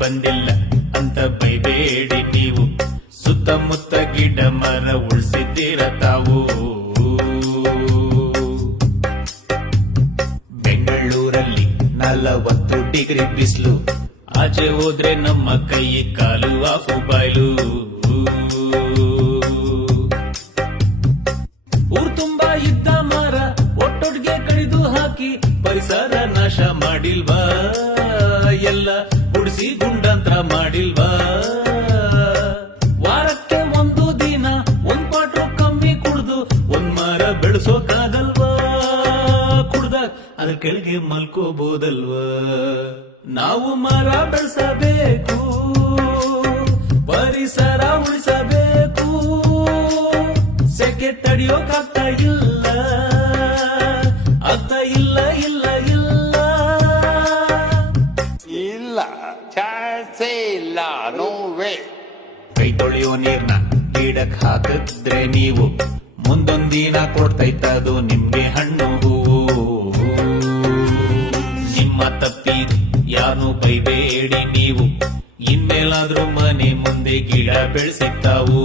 ಬಂದಿಲ್ಲ ಅಂತ ಬೈಬೇಡಿ ನೀವು. ಸುತ್ತಮುತ್ತ ಗಿಡ ಮರ ಉಳಿಸಿದ್ದೀರ ತಾವು. ಬೆಂಗಳೂರಲ್ಲಿ 40 ಡಿಗ್ರಿ ಬಿಸಿಲು, ಆಚೆ ಹೋದ್ರೆ ನಮ್ಮ ಕೈ ಕಾಲು ಆಫು ಬಾಯ್ಲು. ಊರ್ ತುಂಬಾ ಇದ್ದ ಮರ ಒಟ್ಟೊಟ್ಟಿಗೆ ಕಡಿದು ಹಾಕಿ ಪರಿಸರ ನಾಶ ಮಾಡಿಲ್ವಾ? ಎಲ್ಲ ಗುಡಿಸಿ ಗುಂಡಂತ್ರ ಮಾಡಿಲ್ವಾ? ವಾರಕ್ಕೆ ಒಂದು ದಿನ ಒಂದ್ ಕ್ವಾಟ್ರು ಕಮ್ಮಿ ಕುಡ್ದು ಒಂದ್ ಮರ ಬೆಳೆಸೋಕಾಗಲ್ವಾ? ಕುಡ್ದ ಅದ್ರ ಕೆಳಗೆ ಮಲ್ಕೋಬಹುದಲ್ವಾ? ನಾವು ಮರ ಬೆಳೆಸಬೇಕು, ಪರಿಸರ ಉಳಿಸಬೇಕು. ಸೆಕೆ ತಡೆಯೋಕಾಗ್ತಾ ಇಲ್ಲ, ಆಗ್ತಾ ಇಲ್ಲ ಇಲ್ಲ ಇಲ್ಲ ಇಲ್ಲ, ಚಾನ್ಸೇ ಇಲ್ಲ, ನೋ ವೇ. ಕೈ ತೊಳೆಯೋ ನೀರ್ನ ಗಿಡಕ್ ಹಾಕಿದ್ರೆ ನೀವು ಮುಂದೊಂದಿನ ಕೊಡ್ತೈತದು ನಿಮ್ಗೆ ಹಣ್ಣು ಹೂವು. ನಿಮ್ಮ ತಪ್ಪಿದು ಯಾರು ಬೈಬೇಡಿ ನೀವು. ಇನ್ಮೇಲಾದ್ರೂ ಮನೆ ಮುಂದೆ ಗಿಡ ಬೆಳೆಸಿತ್ತಾವು.